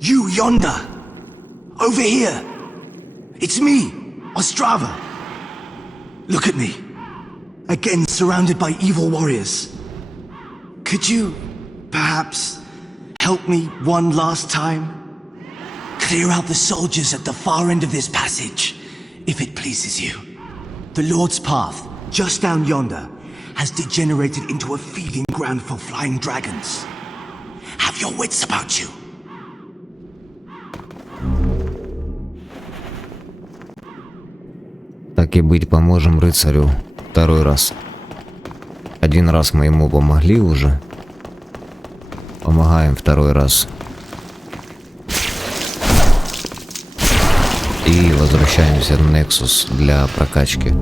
You yonder! Over here! It's me, Ostrava! Look at me. Again surrounded by evil warriors. Could you, perhaps, help me one last time? Clear out the soldiers at the far end of this passage, if it pleases you. The Lord's path, just down yonder, has degenerated into a feeding ground for flying dragons. Have your wits about you. Так и быть, поможем рыцарю второй раз. Один раз мы ему помогли уже. Помогаем второй раз. И возвращаемся в Нексус для прокачки.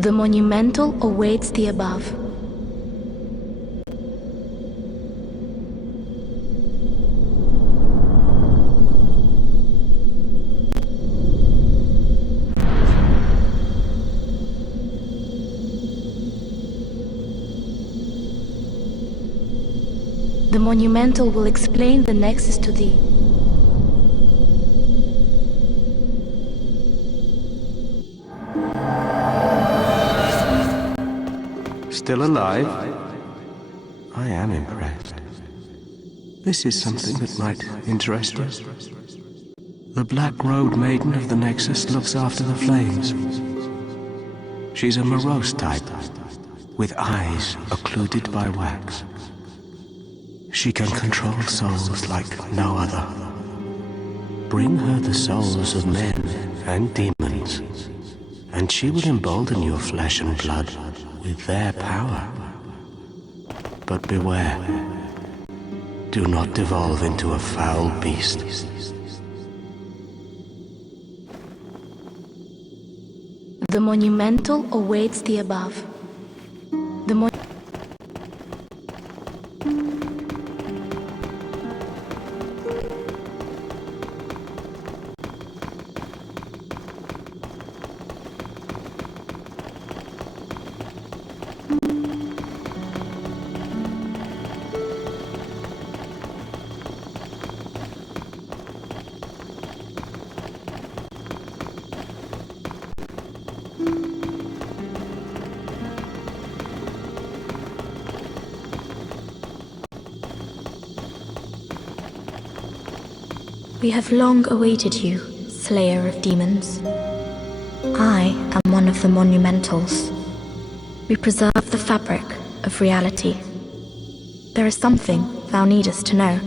The monumental awaits the above. The monumental will explain the Nexus to thee. Still alive? I am impressed. This is something that might interest you. The black-robed maiden of the Nexus looks after the flames. She's a morose type, with eyes occluded by wax. She can control souls like no other. Bring her the souls of men and demons, and she will embolden your flesh and blood with their power. But beware, do not devolve into a foul beast. The monumental awaits the above. The We have long awaited you, Slayer of Demons. I am one of the Monumentals. We preserve the fabric of reality. There is something thou needest to know.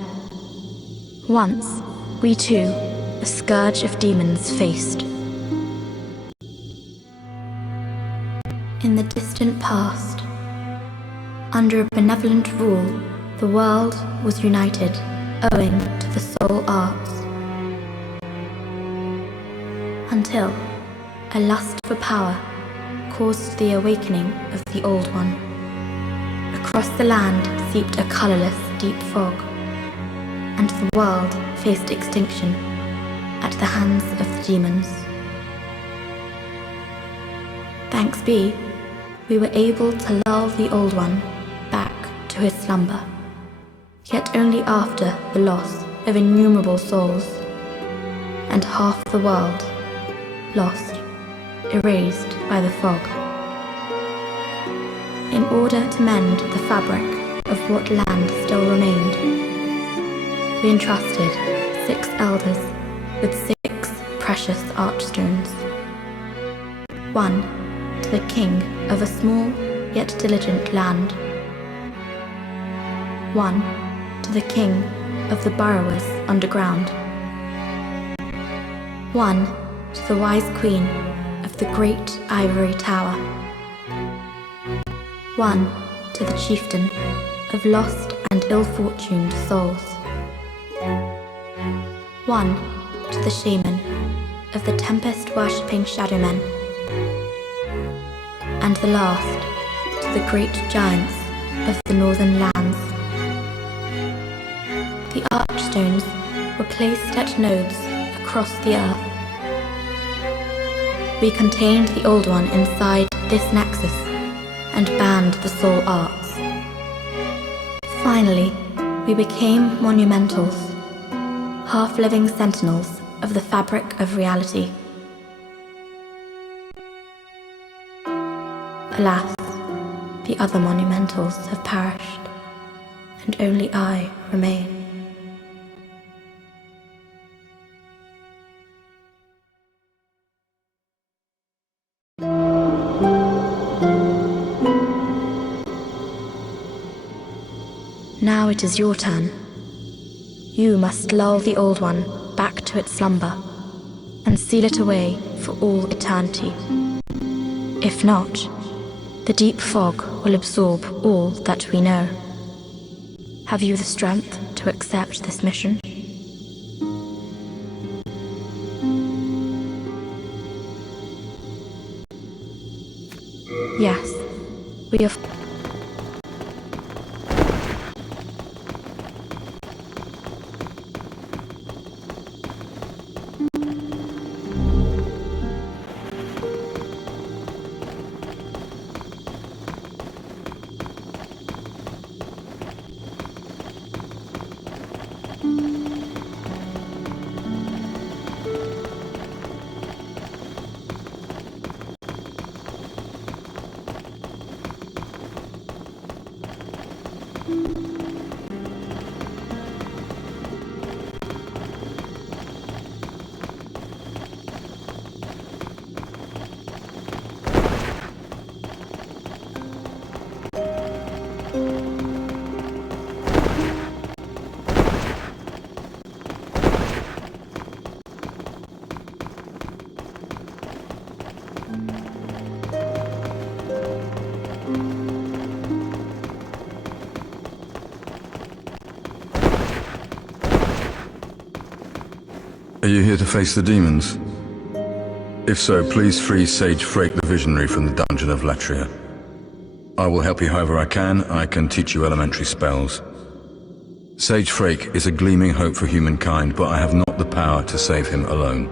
Once, we too, a scourge of demons faced. In the distant past, under a benevolent rule, the world was united, owing to the soul arts. Until A lust for power caused the awakening of the Old One. Across the land seeped a colourless, deep fog, and the world faced extinction at the hands of the demons. Thanks be, we were able to lull the Old One back to his slumber, yet only after the loss of innumerable souls, and half the world lost, erased by the fog. In order to mend the fabric of what land still remained, we entrusted 6 elders with 6 precious archstones. 1 to the king of a small yet diligent land. 1 to the king of the burrowers underground. 1 to the wise queen of the great ivory tower. 1 to the chieftain of lost and ill-fortuned souls. 1 to the shaman of the tempest-worshipping shadow men. And the last to the great giants of the northern lands. The archstones were placed at nodes across the earth. We contained the Old One inside this nexus and banned the soul arts. Finally, we became monumentals, half-living sentinels of the fabric of reality. Alas, the other monumentals have perished, and only I remain. Now it is your turn. You must lull the Old One back to its slumber and seal it away for all eternity. If not, the deep fog will absorb all that we know. Have you the strength to accept this mission? Yes, we are. Are you here to face the demons? If so, please free Sage Frake the Visionary from the dungeon of Latria. I will help you however I can. I can teach you elementary spells. Sage Frake is a gleaming hope for humankind, but I have not the power to save him alone.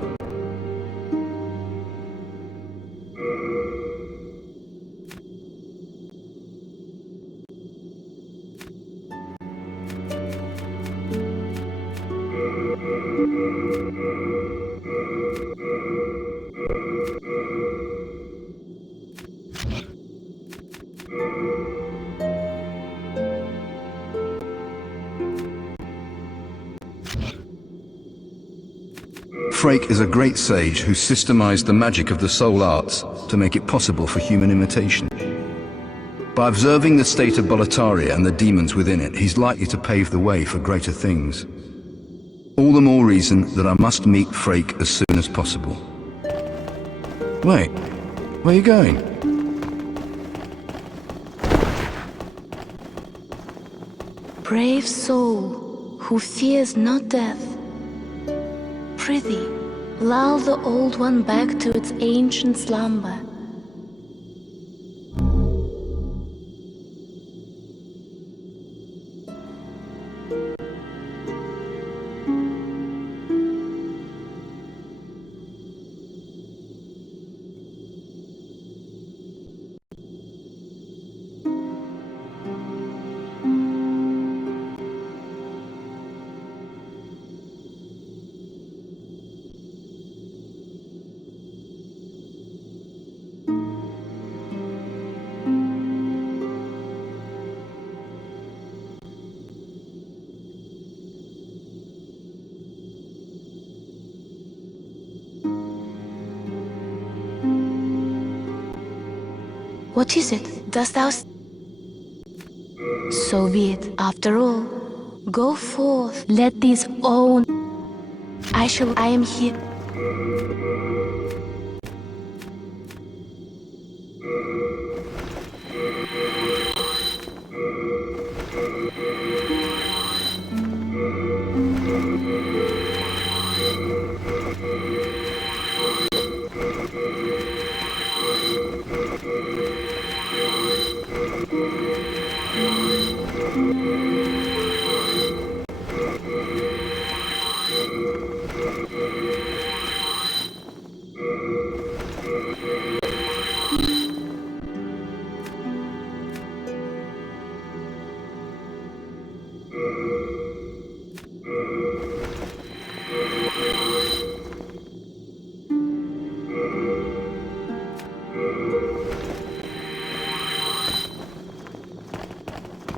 Frake is a great sage who systemized the magic of the soul arts to make it possible for human imitation. By observing the state of Boletaria and the demons within it, he's likely to pave the way for greater things. All the more reason that I must meet Frake as soon as possible. Wait, where are you going? Brave soul, who fears not death, prithee, Lull the old one back to its ancient slumber. What is it? Dost thou... So be it. After all, go forth. Let these own... I am here.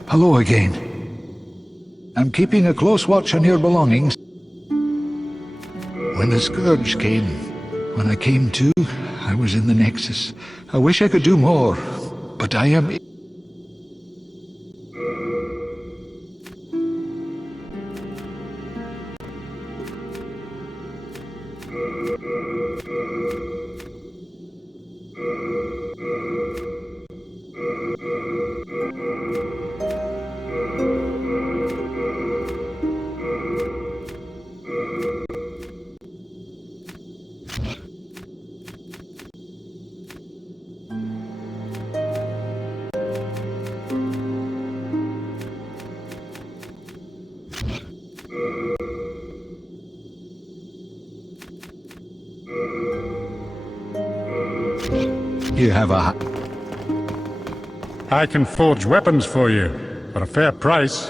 Hello again. I'm keeping a close watch on your belongings. When the scourge came, when I came to, I was in the Nexus. I wish I could do more, but I am... You have a... I can forge weapons for you, for a fair price.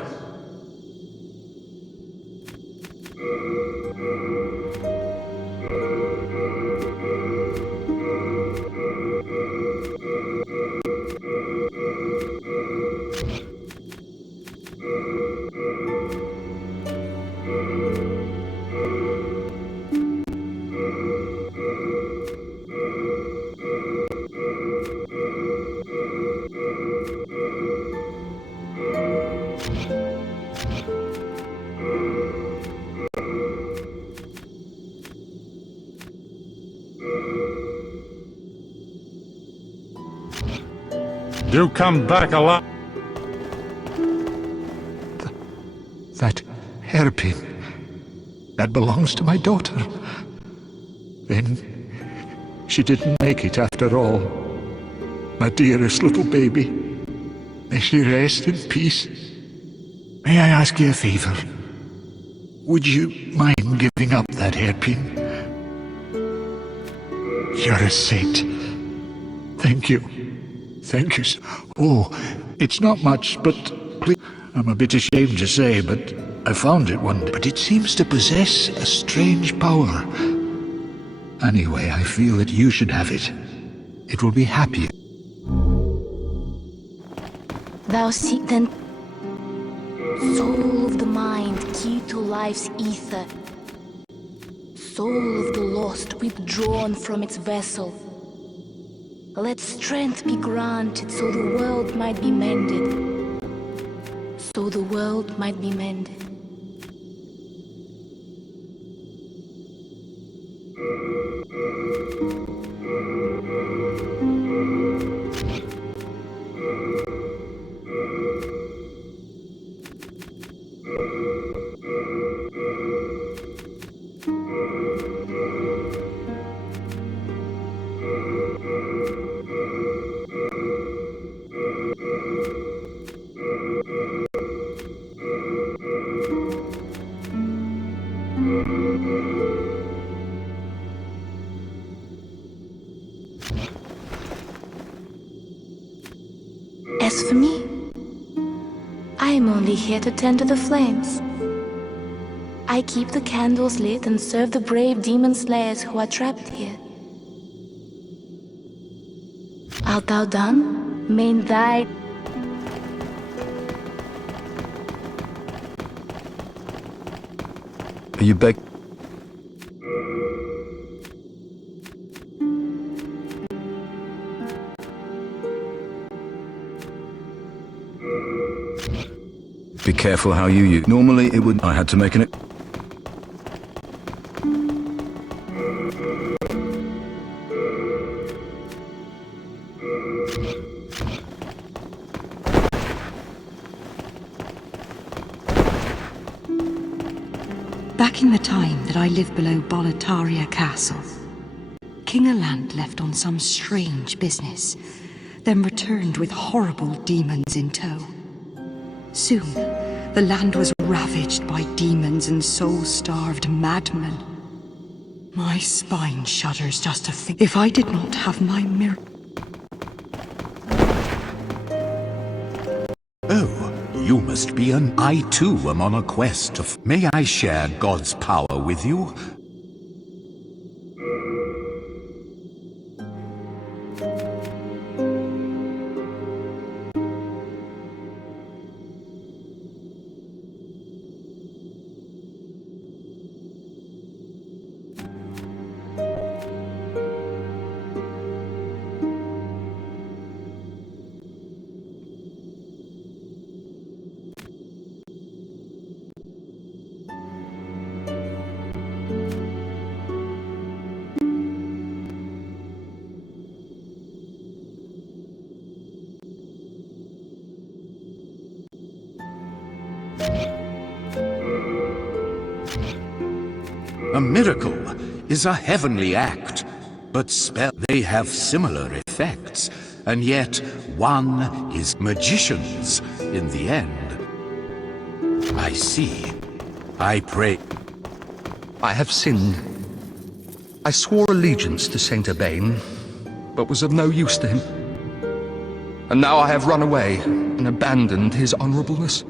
Do come back alive. That hairpin, that belongs to my daughter. Then she didn't make it after all. My dearest little baby. May she rest in peace. May I ask you a favor? Would you mind giving up that hairpin? You're a saint. Thank you. Thank you. Oh, it's not much, but please... I'm a bit ashamed to say, but I found it one day. But it seems to possess a strange power. Anyway, I feel that you should have it. It will be happier. Thou seek then... Soul of the mind, key to life's ether. Soul of the lost, withdrawn from its vessel. Let strength be granted so the world might be mended. So the world might be mended. As for me, I am only here to tend to the flames. I keep the candles lit and serve the brave demon slayers who are trapped here. Art thou done? May thy... Are you beg? Be careful how you use. Normally it would. I had to make an. Back in the time that I lived below Boletaria Castle, King Aland left on some strange business, then returned with horrible demons in tow. Soon, the land was ravaged by demons and soul-starved madmen. My spine shudders just to think. If I did not have my mirror... Oh, you must be an... I too am on a quest of... May I share God's power with you? A miracle is a heavenly act, but they have similar effects, and yet one is magicians in the end. I see. I pray. I have sinned. I swore allegiance to Saint Urbain, but was of no use to him. And now I have run away and abandoned his honorableness.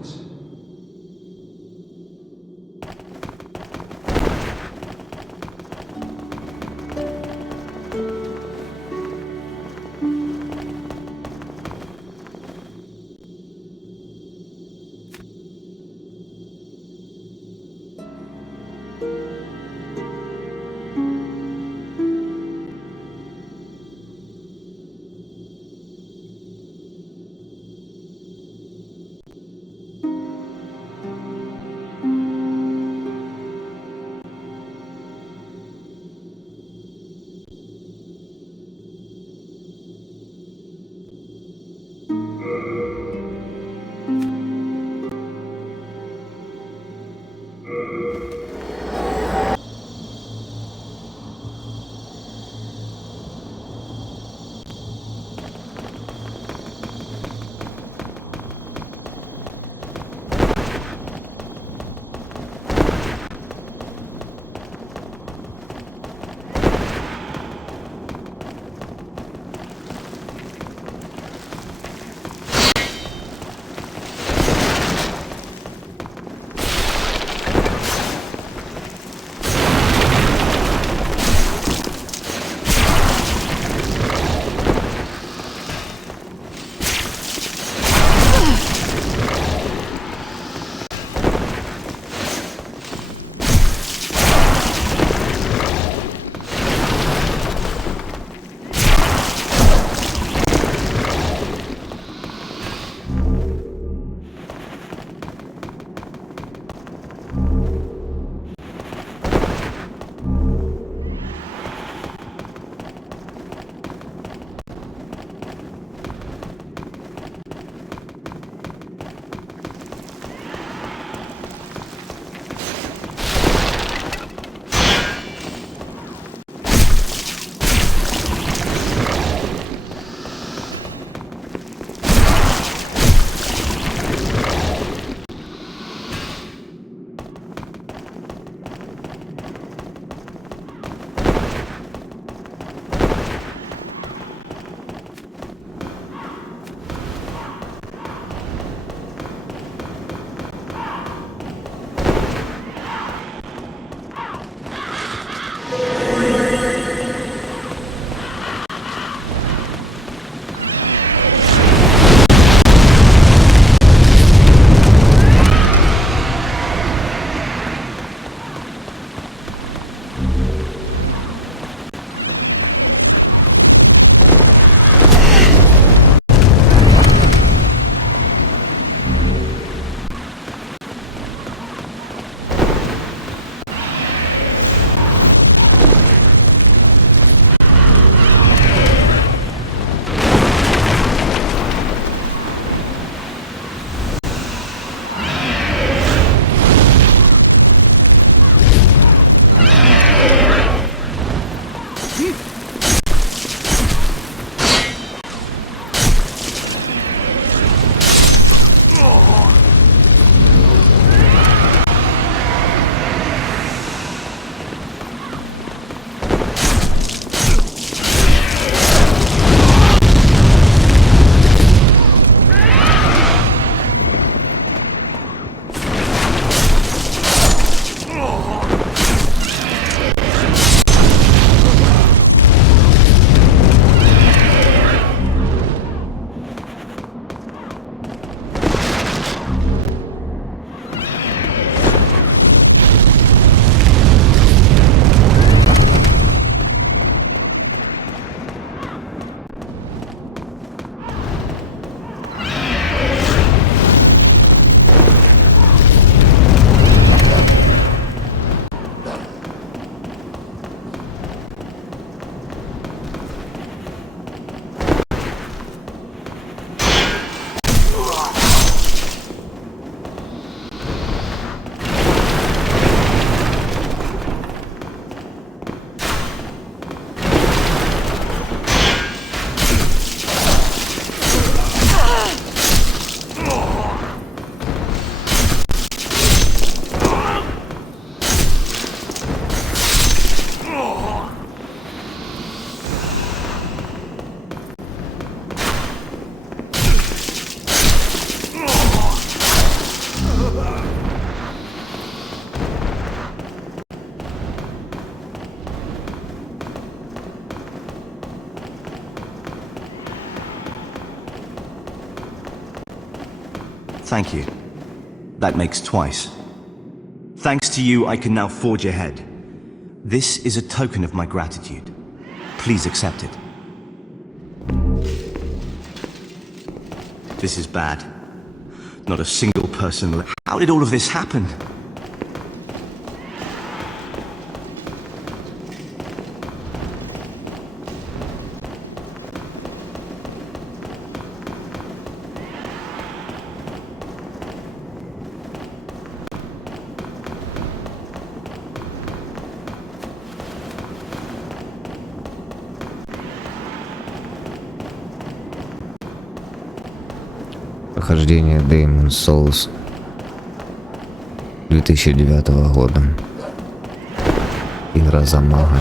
Thank you. That makes twice. Thanks to you, I can now forge ahead. This is a token of my gratitude. Please accept it. This is bad. Not a single person. How did all of this happen? Прохождение Demon Souls 2009 года. Игра за мага.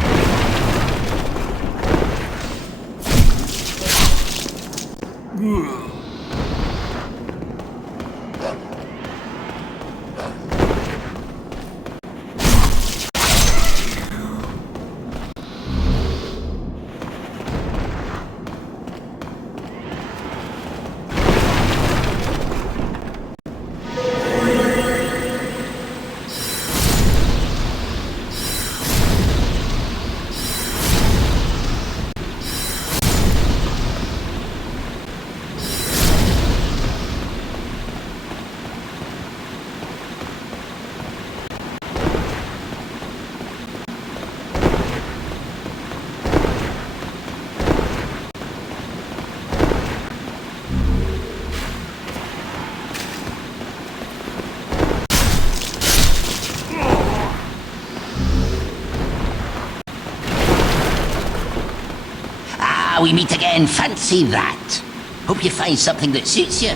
We meet again, fancy that. Hope you find something that suits you.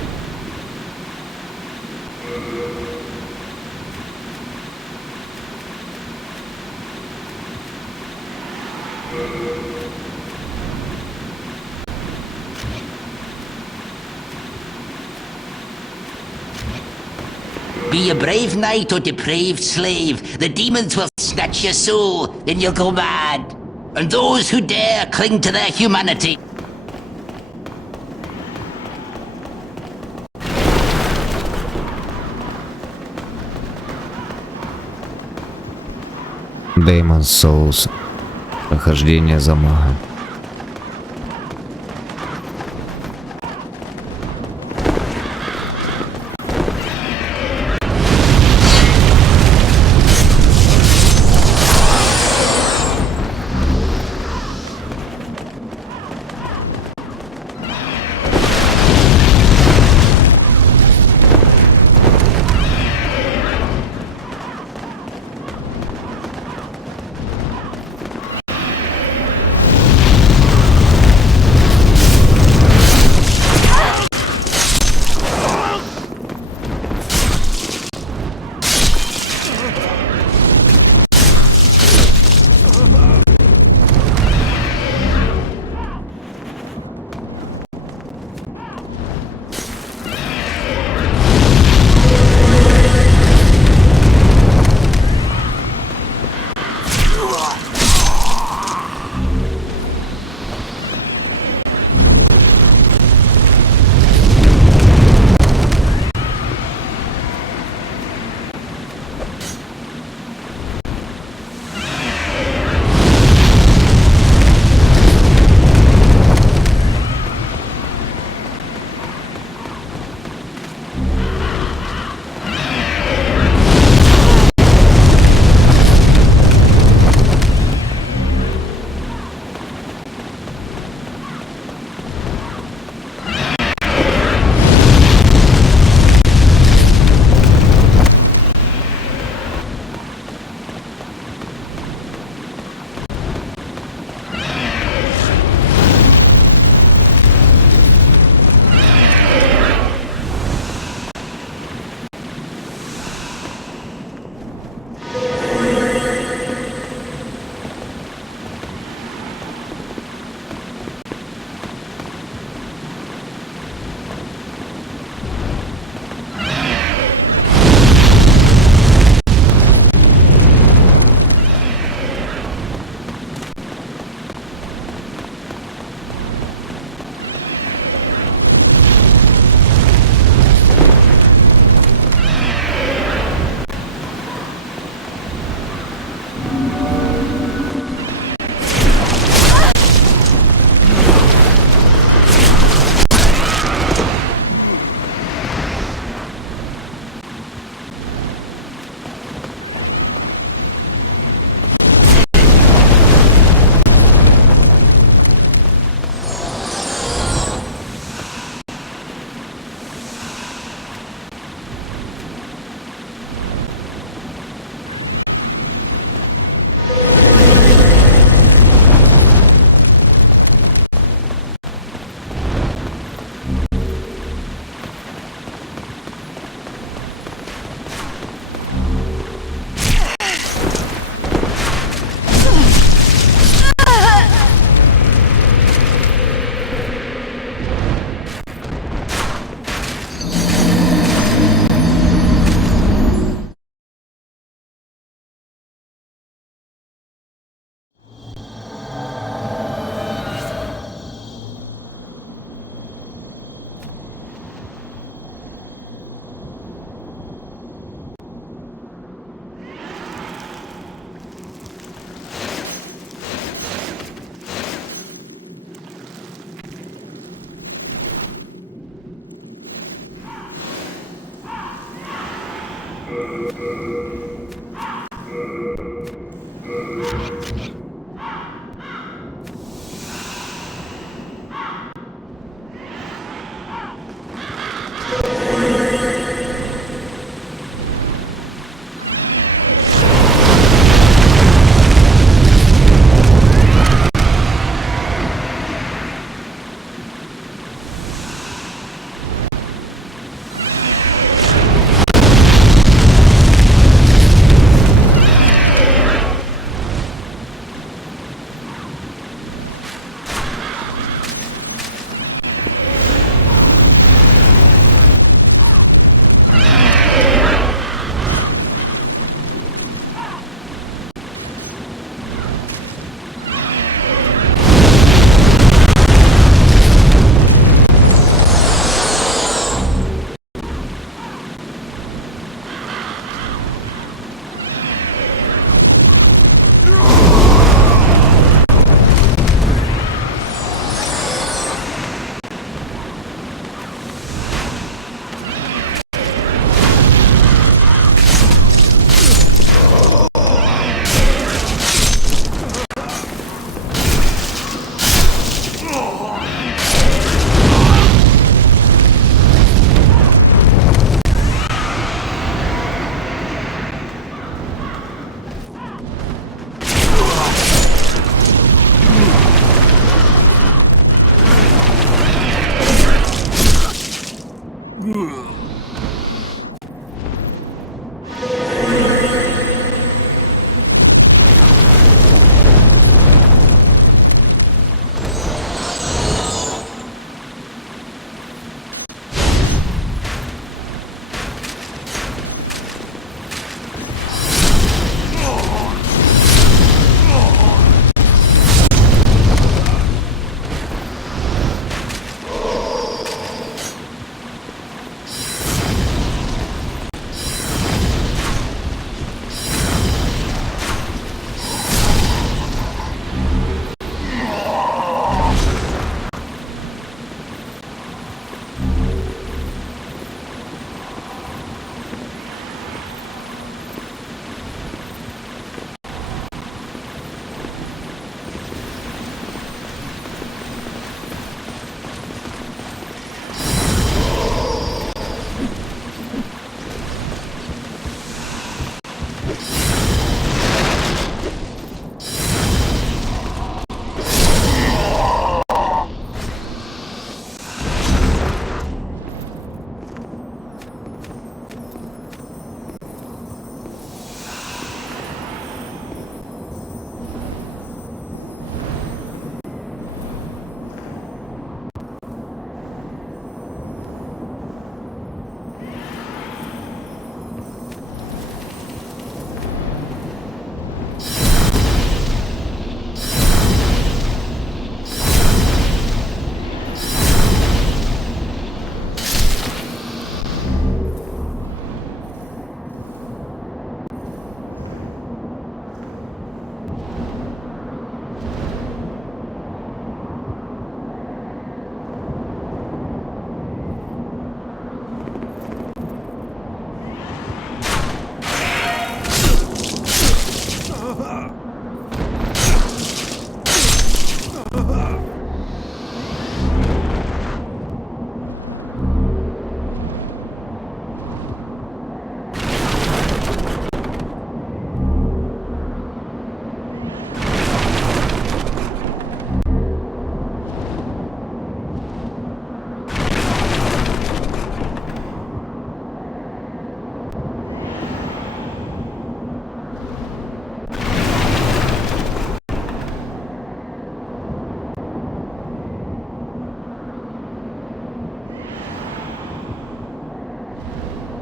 Be a brave knight or depraved slave, the demons will snatch your soul, then you'll go mad. And those who dare cling to their humanity. Demon Souls. Прохождение за мага.